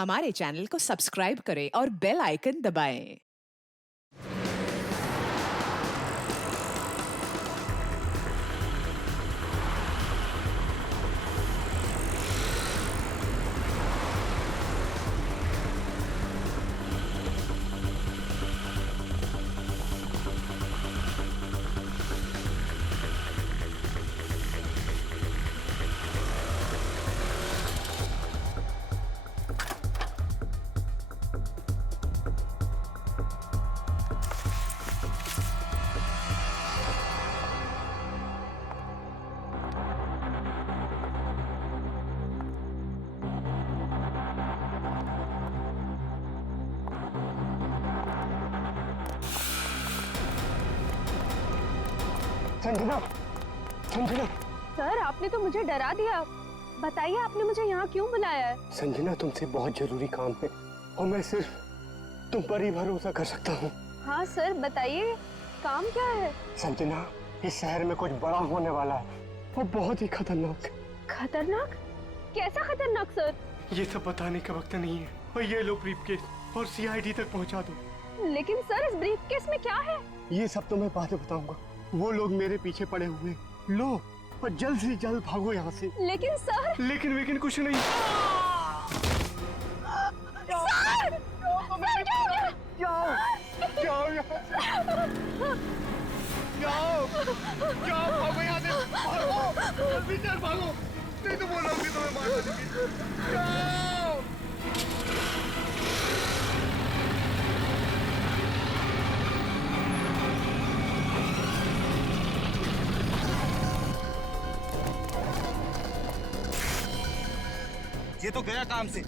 हमारे चैनल को सब्सक्राइब करें और बेल आइकन दबाएं। संजना, संजना। सर, आपने तो मुझे डरा दिया। बताइए, आपने मुझे यहाँ क्यों बुलाया है? संजना, तुमसे बहुत जरूरी काम है और मैं सिर्फ तुम पर ही भरोसा कर सकता हूँ। हाँ सर, बताइए, काम क्या है? संजना, इस शहर में कुछ बड़ा होने वाला है और बहुत ही खतरनाक। खतरनाक? कैसा खतरनाक सर? ये सब बताने का वक्त नहीं है और ये लो ब्रीफकेस और सीआईडी तक पहुँचा दो। लेकिन सर, इस ब्रीफकेस में क्या है? ये सब तो मैं बाद में बताऊंगा। वो लोग मेरे पीछे पड़े हुए। लो और जल्द से जल्द भागो यहाँ से। लेकिन सर। लेकिन कुछ नहीं। सर! जाओ, जाओ यहाँ से। जाओ, जाओ, भागो यहाँ से। भागो, जल्दी चल भागो। नहीं तो वो लोग भी तुम्हें मार देंगे। जाओ। ये तो गया काम से।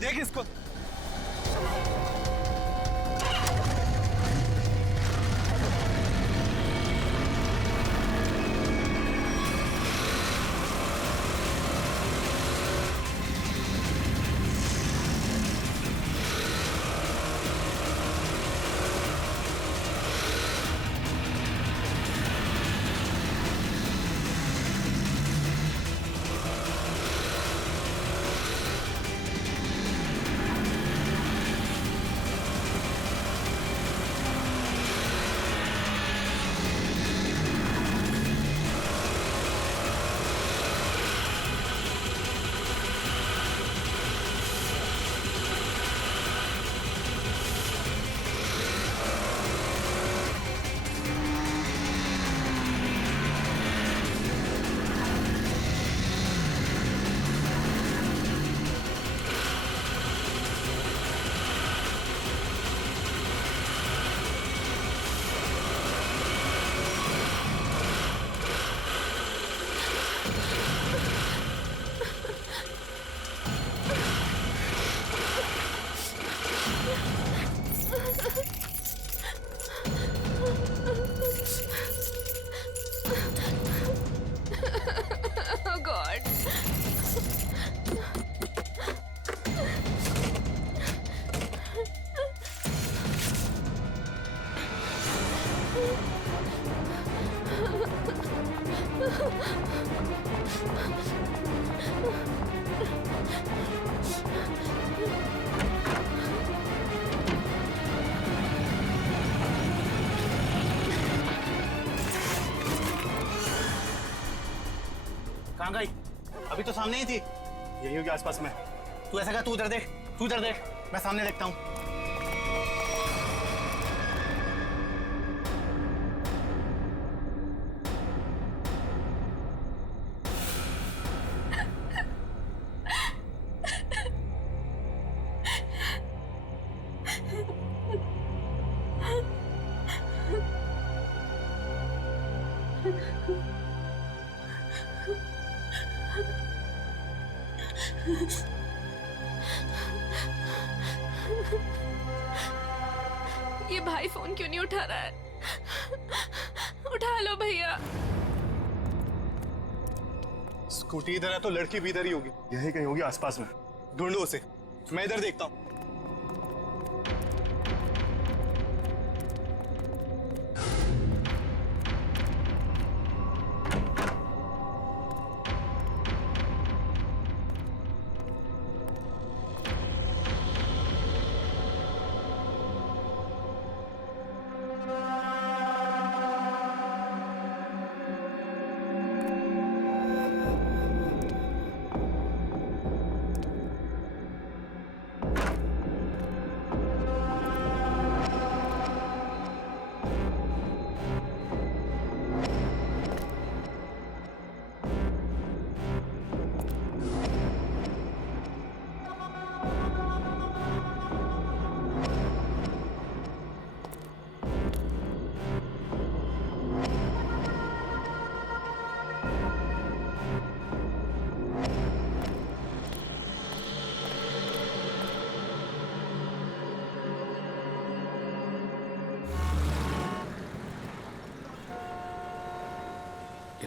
देख इसको। Oh God! कहाँ गई? अभी तो सामने ही थी। यही होगी आसपास में। तू ऐसा कर, तू उधर देख, तू उधर देख, मैं सामने देखता हूँ। ये भाई फोन क्यों नहीं उठा रहा है? उठा लो भैया। स्कूटी इधर है तो लड़की भी इधर ही होगी। यही कहीं होगी आसपास में। ढूंढो उसे, मैं इधर देखता हूँ।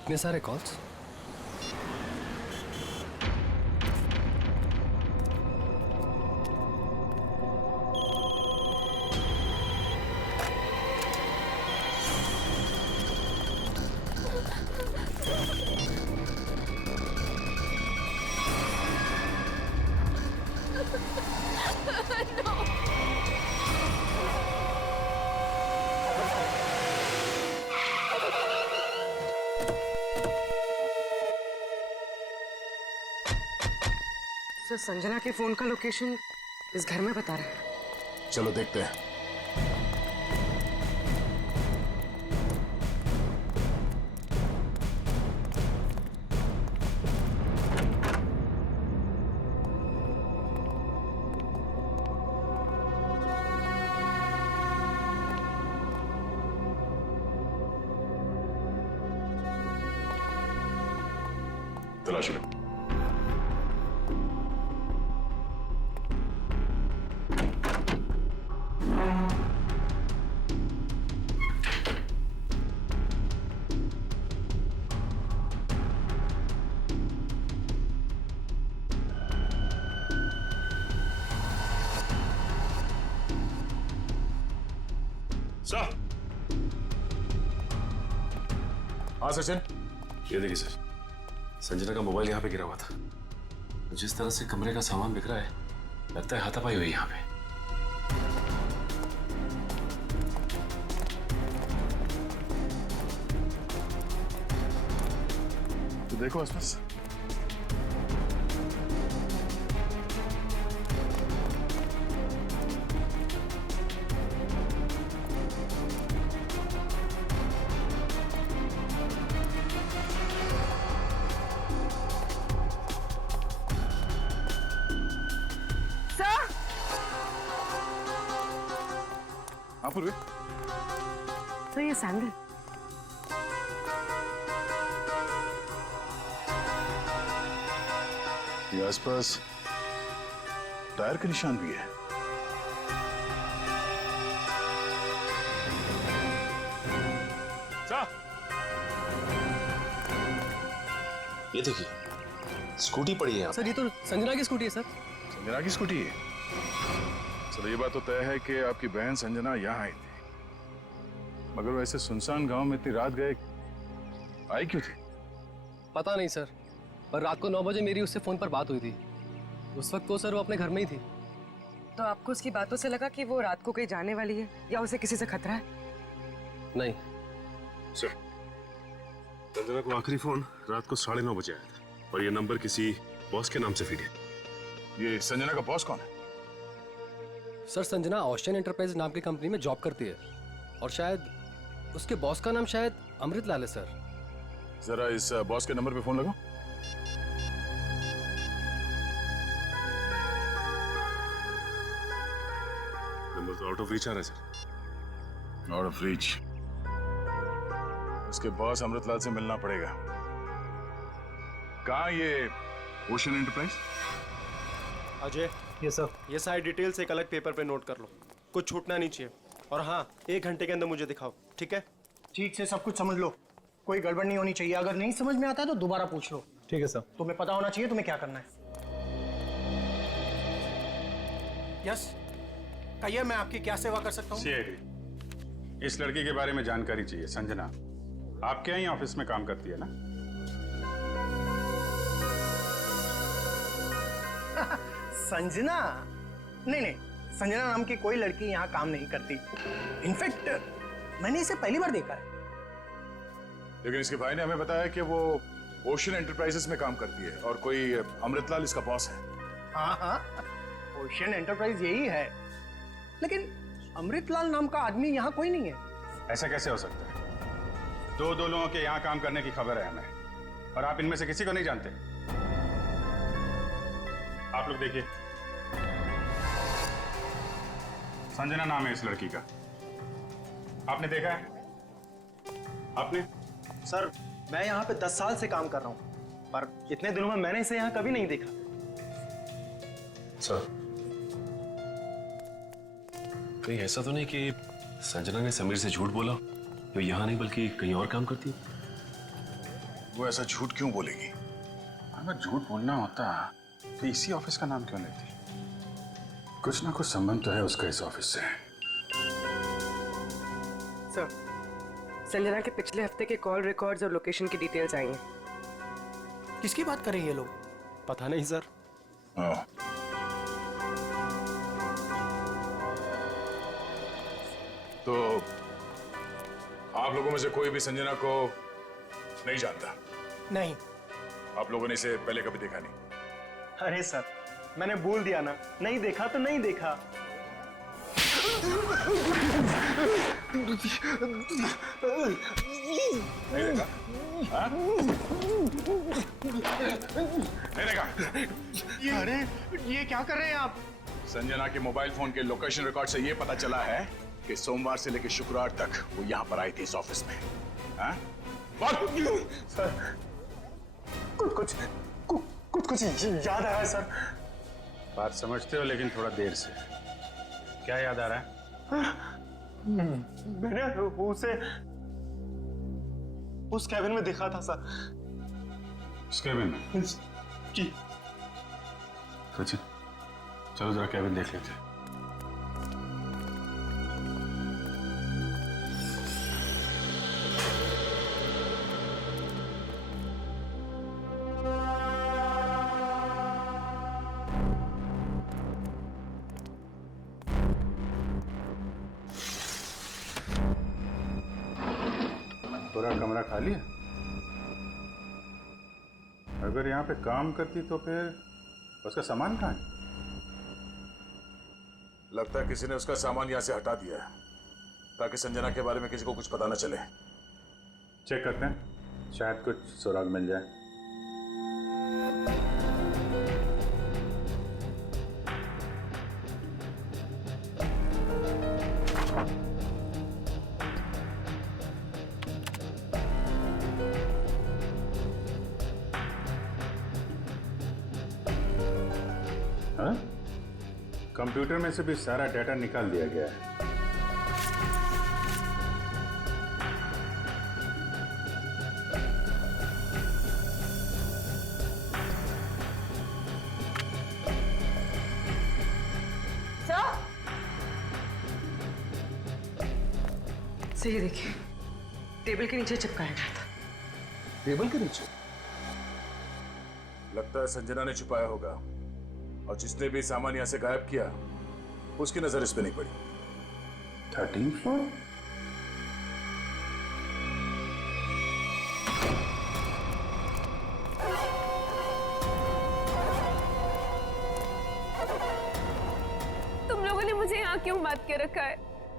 इतने सारे कॉल्स? सर, संजना के फोन का लोकेशन इस घर में बता रहा है। चलो देखते हैं। तलाश लो। सर। हाँ सचिन। ये देखिए सर, संजना का मोबाइल यहाँ पे गिरा हुआ था। जिस तरह से कमरे का सामान बिक रहा है, लगता है हाथापाई हुई यहाँ पे। तो देखो आसपास। हाँ पूर्वी। सर, ये सैंडल। ये आसपास टायर के निशान भी है। सर। ये देखिए, स्कूटी पड़ी है यहाँ। सर, ये तो संजना की स्कूटी है सर। संजना की स्कूटी है। चलो ये बात तो तय है कि आपकी बहन संजना यहाँ आई थी, मगर वैसे सुनसान गांव में इतनी रात गए आई क्यों थी? पता नहीं सर, पर रात को 9 बजे मेरी उससे फोन पर बात हुई थी। उस वक्त तो सर वो अपने घर में ही थी। तो आपको उसकी बातों से लगा कि वो रात को कहीं जाने वाली है या उसे किसी से खतरा है? नहीं सर, संजना को आखिरी फोन रात को 9:30 बजे आया था और ये नंबर किसी बॉस के नाम से फीड है। ये संजना का बॉस कौन है? सर, संजना ओशियन एंटरप्राइज नाम की कंपनी में जॉब करती है और शायद उसके बॉस का नाम शायद अमृत लाल है सर। जरा इस बॉस के नंबर पे फोन लगाओ। नंबर तो आउट ऑफ रीच आ रहा है सर। Out of reach. उसके बॉस अमृतलाल से मिलना पड़ेगा। कहाँ ये ओशन एंटरप्राइज? अजय, ये सर, ये सारी डिटेल्स एक अलग पेपर पे नोट कर लो, कुछ छूटना नहीं चाहिए। और हाँ, 1 घंटे के अंदर मुझे दिखाओ, ठीक है? ठीक से सब कुछ समझ लो, कोई गड़बड़ नहीं होनी चाहिए। अगर नहीं समझ में आता है तो दोबारा पूछ लो। ठीक है सर। तुम्हें पता होना चाहिए तुम्हें क्या करना है। यस, कहिए, मैं आपकी क्या सेवा कर सकता हूँ? सीआईडी, इस लड़की के बारे में जानकारी चाहिए। संजना आपके यहाँ ऑफिस में काम करती है ना? संजना? नहीं नहीं, संजना नाम की कोई लड़की यहाँ काम नहीं करती। इनफैक्ट मैंने इसे पहली बार देखा है। लेकिन इसके भाई ने हमें बताया कि वो ओशन एंटरप्राइजेस में काम करती है और कोई अमृतलाल इसका बॉस है। हाँ हाँ, ओशियन एंटरप्राइज यही है, लेकिन अमृतलाल नाम का आदमी यहाँ कोई नहीं है। ऐसा कैसे हो सकता है? दो लोगों के यहाँ काम करने की खबर है हमें, और आप इनमें से किसी को नहीं जानते। आप लोग देखिए, संजना नाम है इस लड़की का। आपने देखा है? आपने? सर, मैं यहाँ पे 10 साल से काम कर रहा हूँ, पर इतने दिनों में मैंने इसे यहाँ कभी नहीं देखा। सर, कहीं ऐसा तो नहीं कि संजना ने समीर से झूठ बोला? वो यहाँ नहीं बल्कि कहीं और काम करती है? वो ऐसा झूठ क्यों बोलेगी? अगर झूठ बोलना होता तो इसी ऑफिस का नाम क्यों लेती? कुछ ना कुछ संबंध तो है उसका इस ऑफिस से। सर, संजना के पिछले हफ्ते के कॉल रिकॉर्ड्स और लोकेशन की डिटेल्स आई हैं। किसकी बात कर रहे हैं ये लोग? पता नहीं सर। ओह। तो आप लोगों में से कोई भी संजना को नहीं जानता? नहीं। आप लोगों ने इसे पहले कभी देखा नहीं? अरे सर, मैंने बोल दिया ना, नहीं देखा तो नहीं देखा। नहीं देखा? हाँ? नहीं देखा? अरे ये क्या कर रहे हैं आप? संजना के मोबाइल फोन के लोकेशन रिकॉर्ड से ये पता चला है कि सोमवार से लेकर शुक्रवार तक वो यहाँ पर आई थी इस ऑफिस में। हाँ? बोल। सर, कुछ याद आ रहा है सर। बात समझते हो लेकिन थोड़ा देर से। क्या याद आ रहा है? मैंने उसे उस कैबिन में देखा था सर। उस कैबिन में? जी। सचिन, चलो जरा कैबिन देख लेते हैं। पूरा कमरा खाली है? अगर यहाँ पे काम करती तो फिर उसका सामान कहाँ है? लगता है किसी ने उसका सामान यहाँ से हटा दिया है ताकि संजना के बारे में किसी को कुछ पता न चले। चेक करते हैं, शायद कुछ सुराग मिल जाए। हाँ? कंप्यूटर में से भी सारा डाटा निकाल दिया गया है। सर, ये देखिए, टेबल के नीचे चिपकाया गया था। टेबल के नीचे? लगता है संजना ने छुपाया होगा और जिसने भी सामान यहां से गायब किया उसकी नजर इस पे नहीं पड़ी। 13th floor? तुम लोगों ने मुझे यहाँ क्यों बात के रखा है?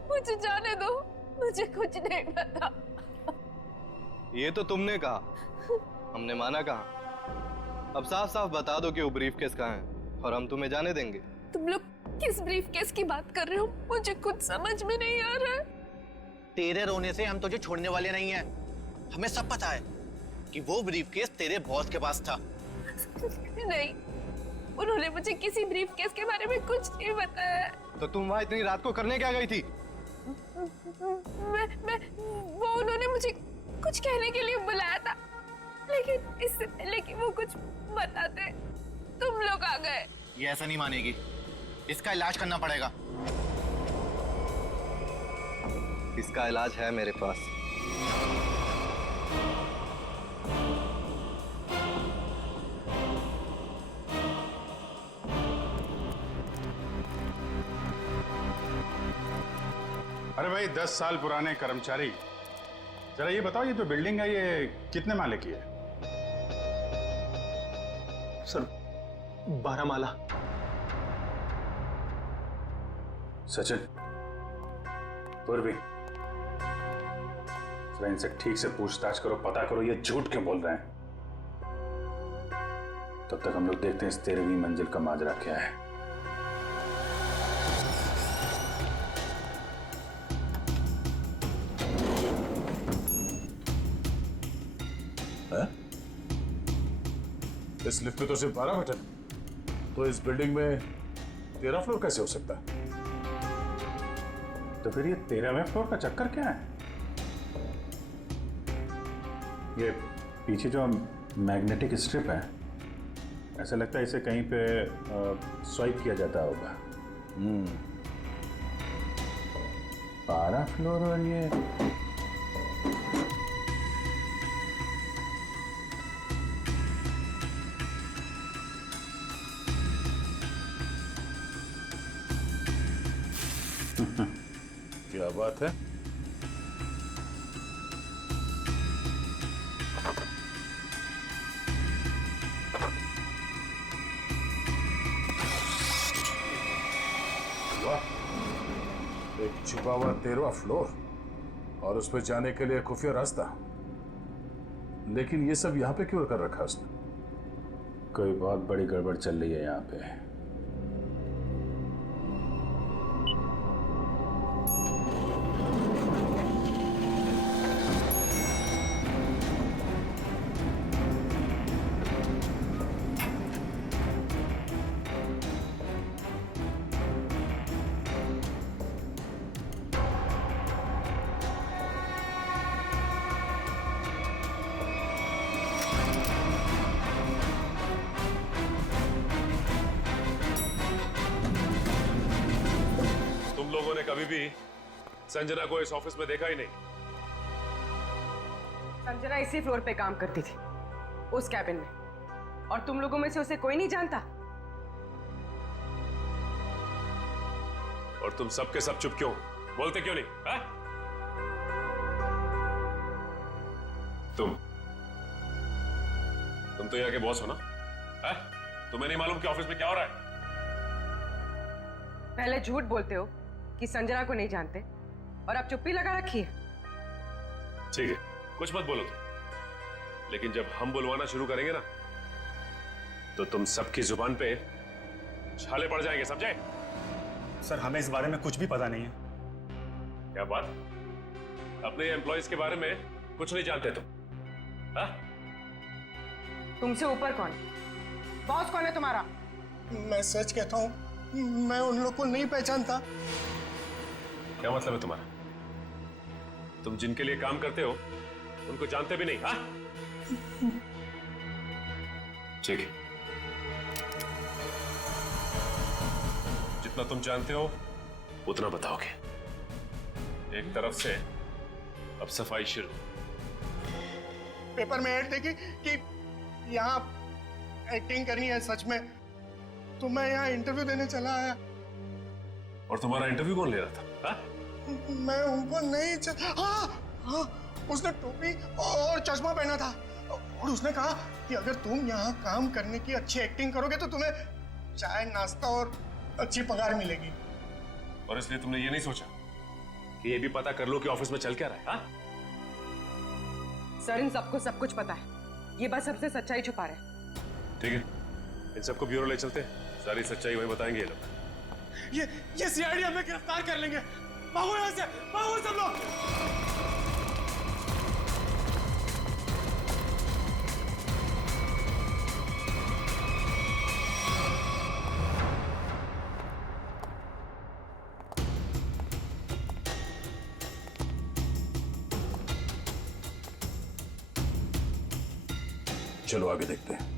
मुझे जाने दो, मुझे कुछ नहीं पता। ये तो तुमने कहा, हमने माना कहा। अब साफ साफ बता दो कि वो ब्रीफ केस कहाँ है और हम तुम्हें जाने देंगे। तुम लोग किस ब्रीफ केस की बात कर रहे हो? मुझे कुछ समझ में नहीं आ रहा है। तेरे रोने से हम तुझे छोड़ने वाले नहीं हैं। हमें सब पता है कि वो ब्रीफ केस तेरे बॉस के पास था। नहीं, उन्होंने मुझे किसी ब्रीफ केस के बारे में कुछ नहीं बताया। तो तुम वहां इतनी रात को करने क्या गई थी? वो उन्होंने मुझे कुछ कहने के लिए बुलाया था, लेकिन इससे पहले कि वो कुछ बताते तुम लोग आ गए। ये ऐसा नहीं मानेगी, इसका इलाज करना पड़ेगा। इसका इलाज है मेरे पास। अरे भाई, 10 साल पुराने कर्मचारी, जरा ये बताओ, ये जो बिल्डिंग है ये कितने माले की है? सर, 12 माला। सचिन, पूर्वी, जरा इनसे ठीक से पूछताछ करो, पता करो ये झूठ क्यों बोल रहे हैं। तब तक हम लोग देखते हैं इस 13वीं मंजिल का माजरा क्या है। इस लिफ्ट में तो सिर्फ 12 बटन, तो इस बिल्डिंग में 13 फ्लोर कैसे हो सकता है? तो फिर ये 13वें फ्लोर का चक्कर क्या है? ये पीछे जो मैग्नेटिक स्ट्रिप है, ऐसा लगता है इसे कहीं पे स्वाइप किया जाता होगा। 12 फ्लोर और ये क्या बात है? एक छुपा हुआ 13वां फ्लोर और उस पर जाने के लिए खुफिया रास्ता। लेकिन ये सब यहाँ पे क्यों कर रखा उसने? कोई बहुत बड़ी गड़बड़ चल रही है यहाँ पे। लोगों ने कभी भी संजना को इस ऑफिस में देखा ही नहीं। संजना इसी फ्लोर पे काम करती थी, उस कैबिन में, और तुम लोगों में से उसे कोई नहीं जानता। और तुम सब के सब चुप क्यों? बोलते क्यों नहीं? हा? तुम तो यहाँ के बॉस हो ना? हा? तुम्हें नहीं मालूम कि ऑफिस में क्या हो रहा है? पहले झूठ बोलते हो कि संजना को नहीं जानते, और अब चुप्पी लगा रखी है। ठीक है, कुछ मत बोलो तुम, लेकिन जब हम बुलवाना शुरू करेंगे ना, तो तुम सबकी जुबान पे छाले पड़ जाएंगे, समझे? सर, हमें इस बारे में कुछ भी पता नहीं है। क्या बात? अपने एम्प्लॉइज के बारे में कुछ नहीं जानते तुम? हाँ? तुमसे ऊपर कौन? बॉस कौन है तुम्हारा? मैं सच कहता हूँ, मैं उन लोग को नहीं पहचानता। क्या मतलब है तुम्हारा? तुम जिनके लिए काम करते हो उनको जानते भी नहीं? हाँ? ठीक है, जितना तुम जानते हो उतना बताओगे। एक तरफ से अब सफाई शुरू। पेपर में ऐड देखी कि यहाँ एक्टिंग करनी है सच में, तो मैं यहाँ इंटरव्यू देने चला आया। और तुम्हारा इंटरव्यू कौन ले रहा था? हा? मैं उनको नहीं हाँ, उसने टोपी और चश्मा पहना था, और उसने कहा कि अगर तुम यहाँ काम करने की अच्छी एक्टिंग करोगे तो तुम्हें चाय, नाश्ता और अच्छी पगार मिलेगी। और इसलिए तुमने ये नहीं सोचा कि ये भी पता कर लो कि ऑफिस में चल क्या रहा है? हा? सर, इन सबको सब कुछ पता है, ये बस सबसे सच्चाई छुपा रहे। ठीक है, इन सबको ब्यूरो ले चलते हैं, सारी सच्चाई वही बताएंगे ये लोग। ये सीआईडी हमें गिरफ्तार कर लेंगे। भागो यहाँ से, भागो सब लोग। चलो आगे देखते हैं।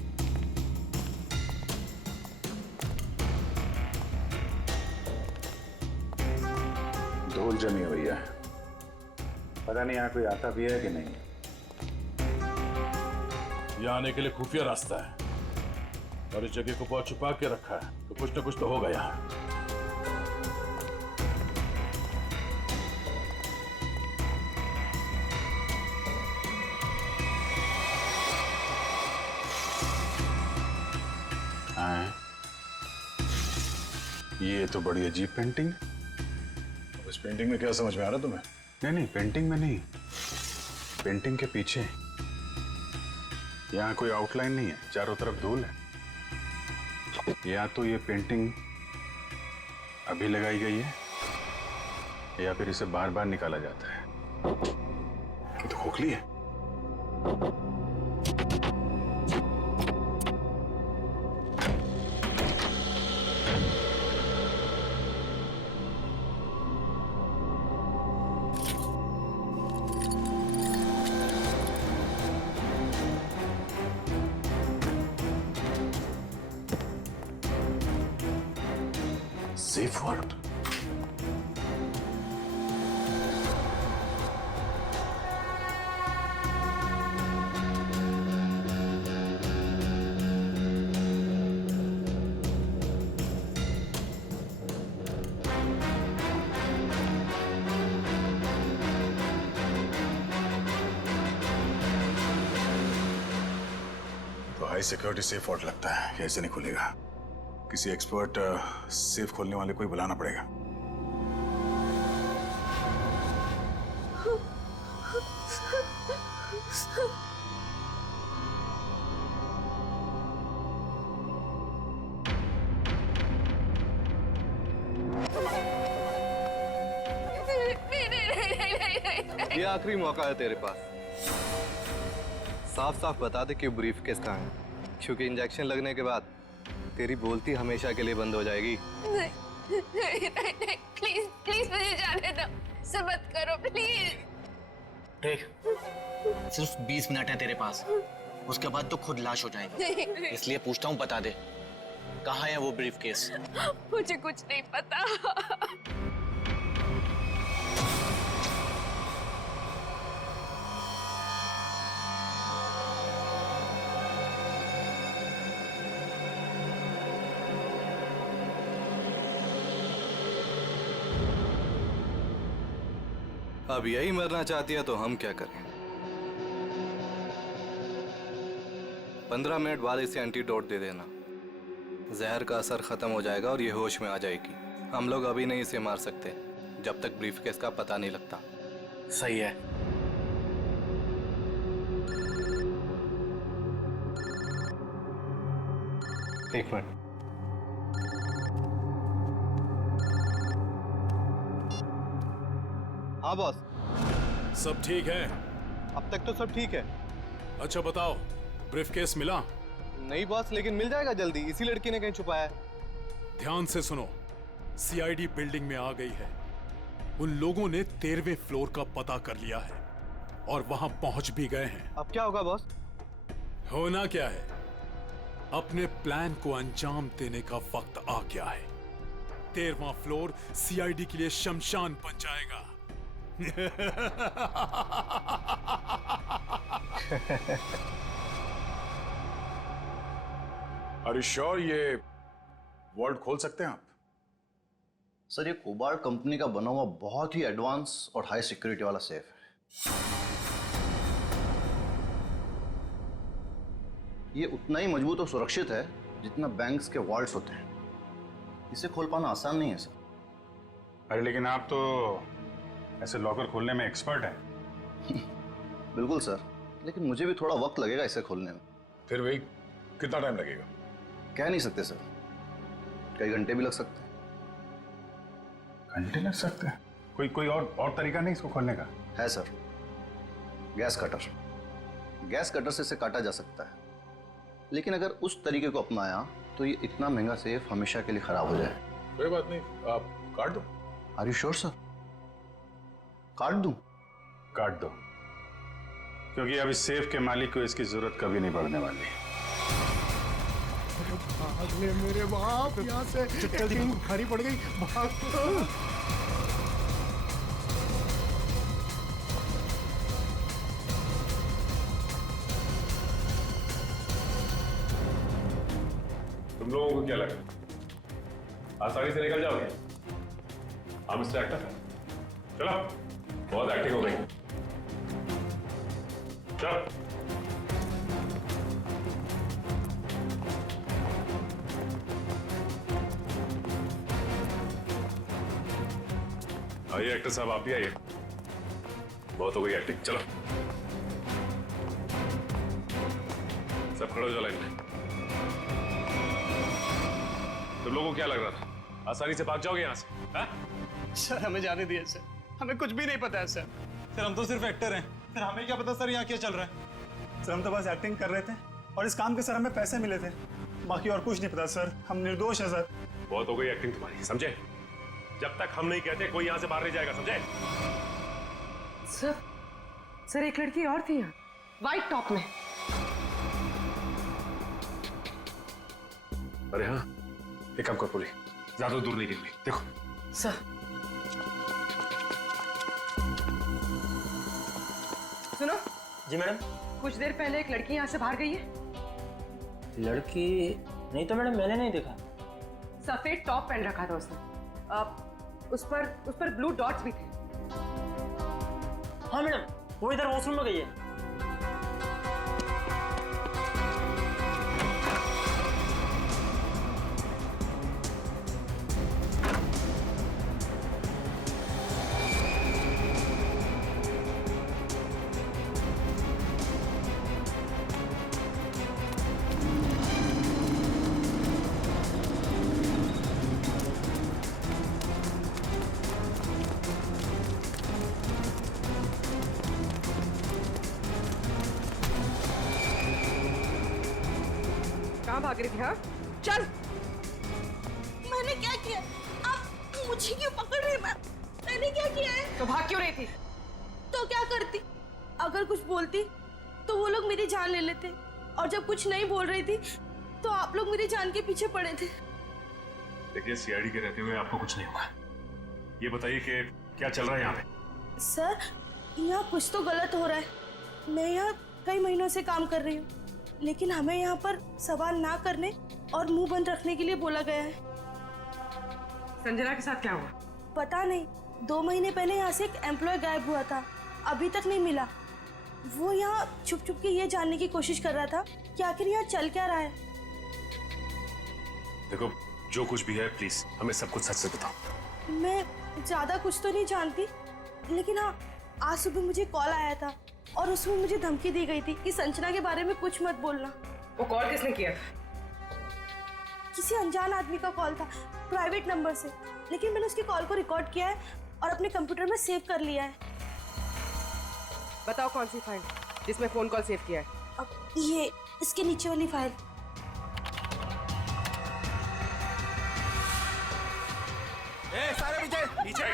धूल जमी हुई है, पता नहीं यहाँ कोई आता भी है कि नहीं। यहाँ आने के लिए खुफिया रास्ता है और इस जगह को बहुत छुपा के रखा है, तो कुछ ना कुछ तो होगा यहाँ। ये तो बड़ी अजीब पेंटिंग। इस पेंटिंग में क्या समझ में आ रहा तुम्हें? नहीं, पेंटिंग में नहीं, पेंटिंग के पीछे। यहाँ कोई आउटलाइन नहीं है, चारों तरफ धूल है। या तो ये पेंटिंग अभी लगाई गई है या फिर इसे बार बार निकाला जाता है। ये तो खोखली है। Safe word. High security safe word लगता है, ये ऐसे नहीं खुलेगा। किसी एक्सपर्ट सेफ खोलने वाले को ही बुलाना पड़ेगा। ये आखिरी मौका है तेरे पास। साफ साफ बता दे कि ब्रीफ केस कहाँ है, क्योंकि इंजेक्शन लगने के बाद तेरी बोलती हमेशा के लिए बंद हो जाएगी। नहीं, प्लीज प्लीज मुझे जाने दो, ऐसा मत करो प्लीज। देख, सिर्फ 20 मिनट है तेरे पास, उसके बाद तो खुद लाश हो जाएगी। इसलिए पूछता हूँ, बता दे कहाँ है वो ब्रीफ केस? मुझे कुछ नहीं पता। अब यही मरना चाहती है तो हम क्या करें? 15 मिनट बाद इसे एंटीडोट दे देना, जहर का असर खत्म हो जाएगा और ये होश में आ जाएगी। हम लोग अभी नहीं इसे मार सकते जब तक ब्रीफकेस का पता नहीं लगता। सही है। एक मिनट। हाँ बॉस। सब ठीक है? अब तक तो सब ठीक है। अच्छा बताओ, ब्रीफकेस मिला? नहीं बॉस, लेकिन मिल जाएगा जल्दी। इसी लड़की ने कहीं छुपाया है। ध्यान से सुनो, सीआईडी बिल्डिंग में आ गई है। उन लोगों ने 13वें फ्लोर का पता कर लिया है और वहां पहुंच भी गए हैं। अब क्या होगा बॉस? होना क्या है, अपने प्लान को अंजाम देने का वक्त आ गया है। 13वां फ्लोर सीआईडी के लिए शमशान बन जाएगा। Are you sure ये वर्ल्ड खोल सकते हैं आप? सर, ये कोबार्ड कंपनी का बना हुआ बहुत ही एडवांस और हाई सिक्योरिटी वाला सेफ है। ये उतना ही मजबूत और सुरक्षित है जितना बैंक्स के वॉल्ट्स होते हैं। इसे खोल पाना आसान नहीं है सर। अरे लेकिन आप तो ऐसे लॉकर खोलने में एक्सपर्ट हैं। बिल्कुल सर, लेकिन मुझे भी थोड़ा वक्त लगेगा इसे खोलने में। फिर वही कितना टाइम लगेगा? कह नहीं सकते सर, कई घंटे भी लग सकते हैं। घंटे लग सकते हैं? कोई और तरीका नहीं इसको खोलने का? है sir, gas cutter. Gas cutter से इसे काटा जा सकता है, लेकिन अगर उस तरीके को अपनाया तो ये इतना महंगा सेफ हमेशा के लिए खराब हो जाए। कोई बात नहीं, आप काट दो। Are you sure sir? काट दूं? काट दो, क्योंकि अब इस सेफ के मालिक को इसकी जरूरत कभी नहीं पड़ने वाली। भाग ले मेरे बाप, यहाँ से एक्टिंग भारी पड़ गई। भाग। तुम लोगों को क्या लगा आसानी से निकल जाओगे? हम मिस्टर एक्टर, चलो, बहुत एक्टिंग हो गई। चलो। आइए एक्टर साहब, आप भी आइए। बहुत हो गई एक्टिंग, चलो सब खड़े हो जाओ लाइन में। तुम लोगों को क्या लग रहा था आसानी से भाग जाओगे यहाँ से? सर हमें जाने दिए सर, हमें कुछ भी नहीं पता है सर। सर हम तो सिर्फ एक्टर हैं, सर हमें क्या पता सर यहाँ क्या चल रहा है। सर हम तो बस एक्टिंग कर रहे थे और इस काम के सर हमें पैसे मिले थे, बाकी और कुछ नहीं पता सर। हम निर्दोष हैं सर। बहुत हो गई एक्टिंग तुम्हारी, समझे? जब तक हम नहीं कहते कोई यहाँ से बाहर नहीं जाएगा, समझे? सर एक लड़की और थी यहाँ, व्हाइट टॉप में। अरे हाँ, एक काम कर पूरी, ज्यादा दूर नहीं गिरनी, देखो। सर सुनो। जी मैडम। कुछ देर पहले एक लड़की यहाँ से बाहर गई है। लड़की नहीं तो मैडम, मैंने नहीं देखा। सफेद टॉप पहन रखा था उसने। उस पर ब्लू डॉट्स भी थे। हाँ मैडम, वो इधर वॉशरूम में गई है। कहाँ भाग रही थी? हाँ चल। मैंने क्या किया? आप मुझे क्यों पकड़ रहे हैं? मैंने क्या किया है? तो भाग क्यों रही थी? तो क्या करती? अगर कुछ बोलती तो वो लोग मेरी जान ले लेते, और जब कुछ नहीं बोल रही थी तो आप लोग मेरी जान के पीछे पड़े थे। देखिए, सीआईडी के रहते हुए आपको कुछ नहीं होगा। ये बताइए कि क्या चल रहा है यहाँ पे? सर, यहाँ कुछ तो गलत हो रहा है। मैं यहाँ कई महीनों से काम कर रही हूँ, लेकिन हमें यहाँ पर सवाल ना करने और मुंह बंद रखने के लिए बोला गया है। संजना के साथ क्या हुआ? पता नहीं, 2 महीने पहले यहाँ से एक एम्प्लॉय गायब हुआ था, अभी तक नहीं मिला। वो यहाँ छुप छुप के ये जानने की कोशिश कर रहा था कि आखिर यहाँ चल क्या रहा है। देखो, जो कुछ भी है प्लीज हमें सब कुछ सच से बताओ। मैं ज्यादा कुछ तो नहीं जानती, लेकिन हाँ, आज सुबह मुझे कॉल आया था और उसमें मुझे धमकी दी गई थी कि संजना के बारे में कुछ मत बोलना। वो कॉल किसने किया? किसी अनजान आदमी का कॉल था, प्राइवेट नंबर से, लेकिन मैंने उसकी कॉल को रिकॉर्ड किया है और अपने कंप्यूटर में सेव कर लिया है। बताओ कौन सी फाइल जिसमें फोन कॉल सेव किया है? अब ये इसके नीचे वाली फाइल। सारे पीछे पीछे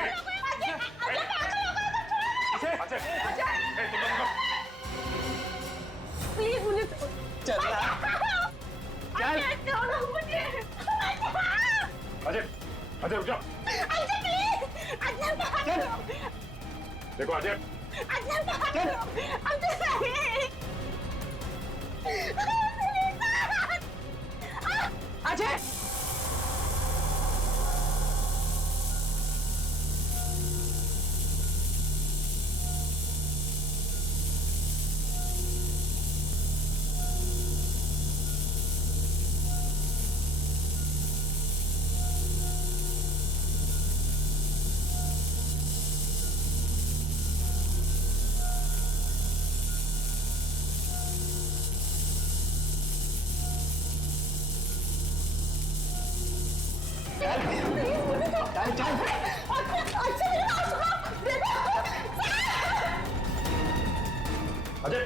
प्लीज मुझे चल अजय, अजय रुक जाओ। देखो अजय, अजय अजय,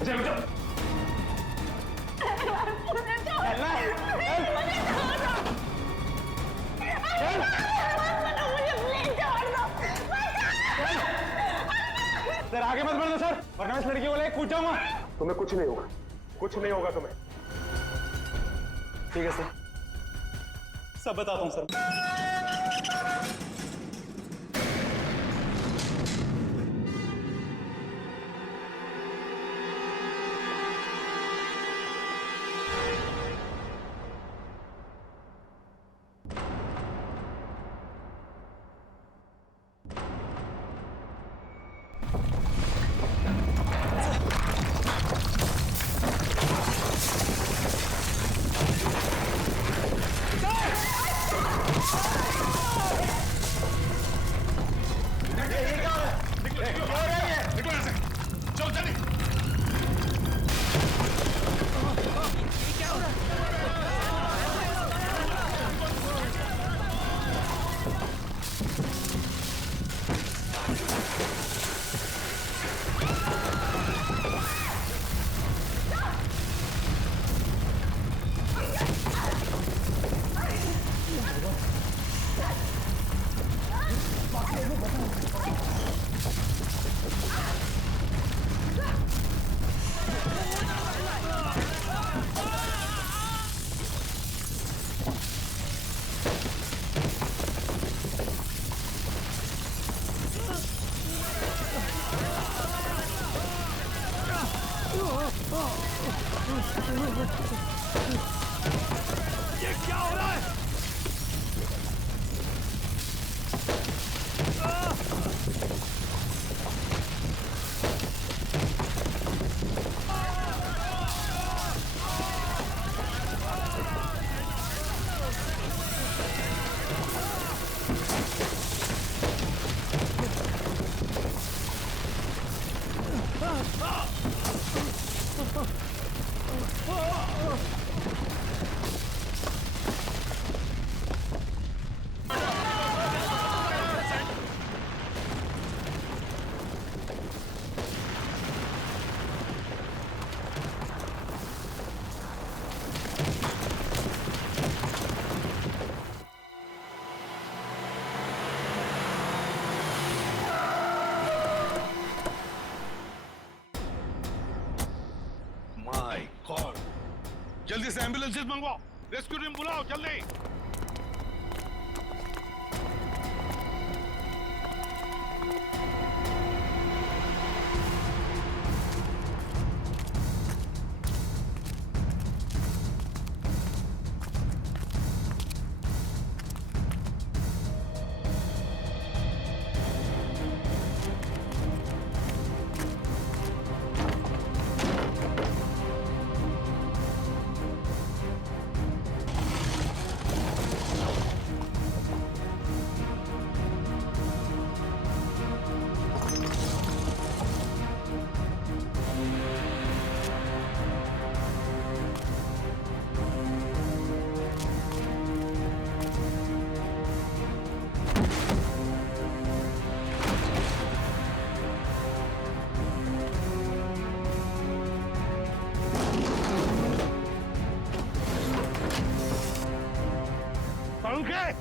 अजय रुक जाओ। सर आगे मत बढ़ दो सर, वरना इस लड़की को लेकर कूद जाऊंगा। तुम्हें कुछ नहीं होगा, कुछ नहीं होगा तुम्हें। ठीक है सर, सब बताता हूँ सर। जल्दी से एम्बुलेंसेस मंगवाओ, रेस्क्यू टीम बुलाओ जल्दी।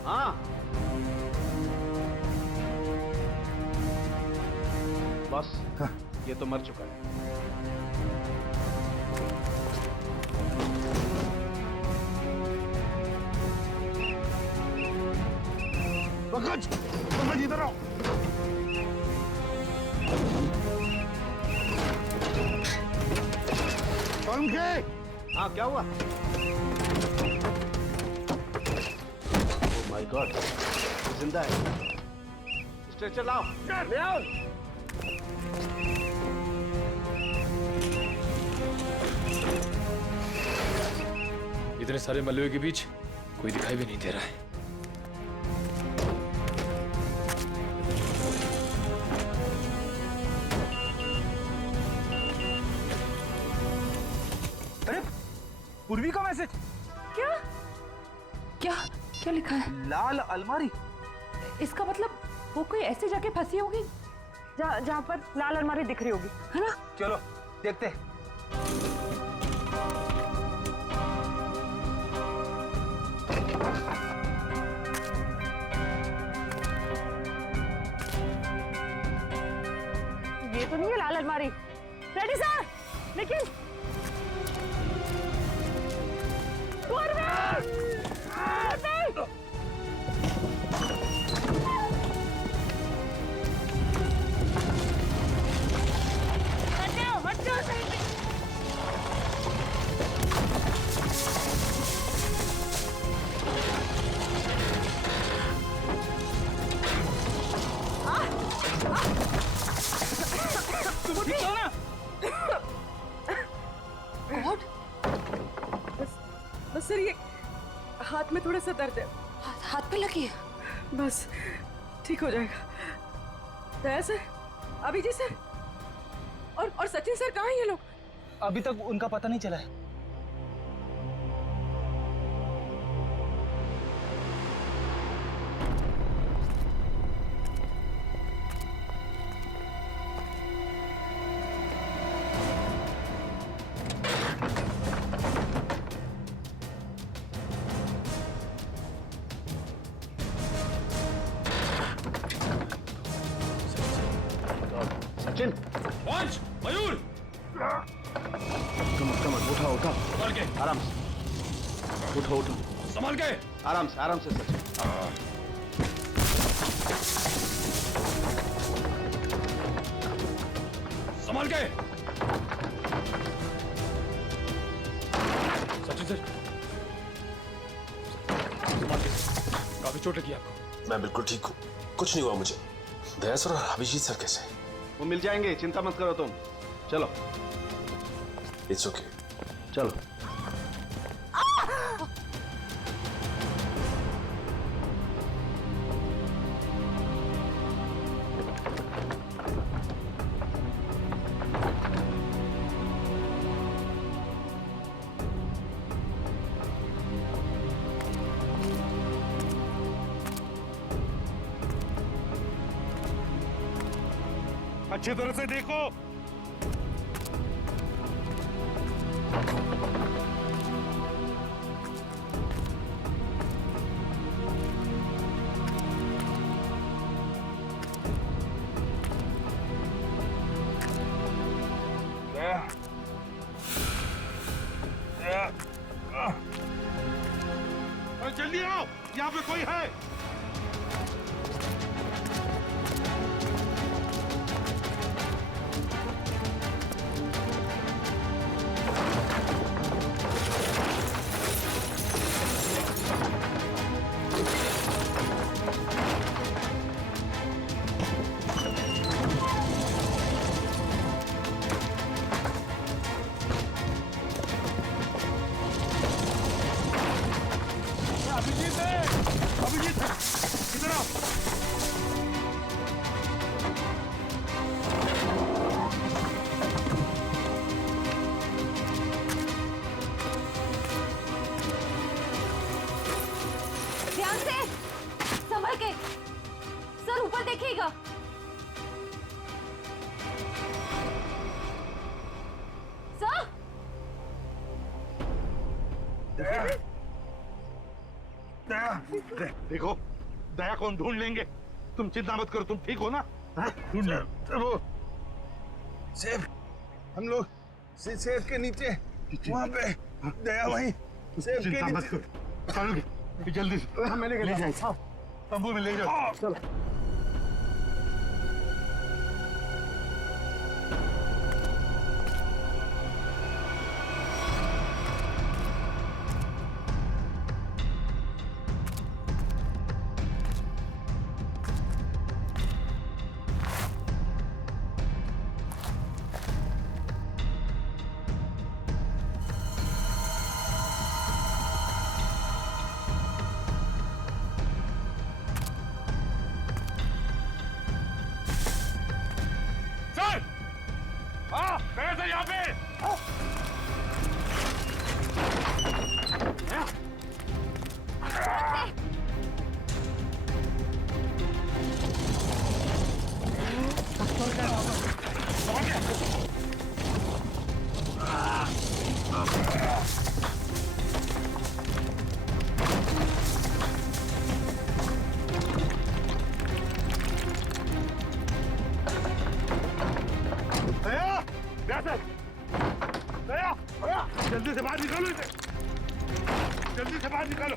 हाँ बस ये तो मर चुका है। पंकज, पंकज इधर आओ। पंकज, हाँ क्या हुआ? माय गॉड, जिंदा है। स्ट्रेचर लाओ, ले आओ। इतने सारे मलबे के बीच कोई दिखाई भी नहीं दे रहा है। अरे पूर्वी का मैसेज। क्या क्या क्या लिखा है? लाल अलमारी। इसका मतलब वो कोई ऐसी जगह फंसी होगी जहाँ पर लाल अलमारी दिख रही होगी, है ना? चलो देखते हैं। ये तो नहीं है लाल अलमारी। रेडी सर, लेकिन बस सर, ये हाथ में थोड़ा सा दर्द है। हाथ पे लगी है? बस ठीक हो जाएगा। दया सर, अभिजीत सर और सचिन सर कहाँ हैं ये लोग? अभी तक उनका पता नहीं चला है। सचिन, मयूर, कमर उठाओ उठाओ, संभाल के, आराम से उठो उठो, संभाल के, आराम से सचिन। संभाल के। सचिन सर, संभाल के, काफी चोट लगी आपको। मैं बिल्कुल ठीक हूँ, कुछ नहीं हुआ मुझे। दया सर और अभिजीत सर कैसे? वो मिल जाएंगे, चिंता मत करो तुम। चलो। It's okay. चलो। अच्छी तरह से देखो। जाके। सर ऊपर देखिएगा। सर दया, देखो दया कौन ढूंढ लेंगे, तुम चिंता मत करो, तुम ठीक हो ना? ढूंढ वो सेब, हम लोग सेब के नीचे वहाँ पे दया वहीं सेब के नीचे। मत करो, चलो जल्दी से मैं ले जाए तंबू में ले जाओ। चलो यहाँ पे जल्दी से बाहर निकालो इसे, जल्दी से बाहर निकालो।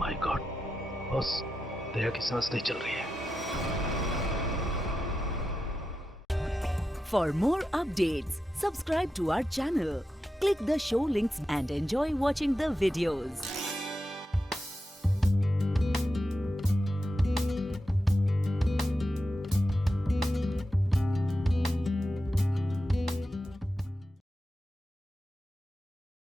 माय गॉड बॉस, दया की सांस नहीं चल रही है। For more updates, subscribe to our channel, click the show links and enjoy watching the videos.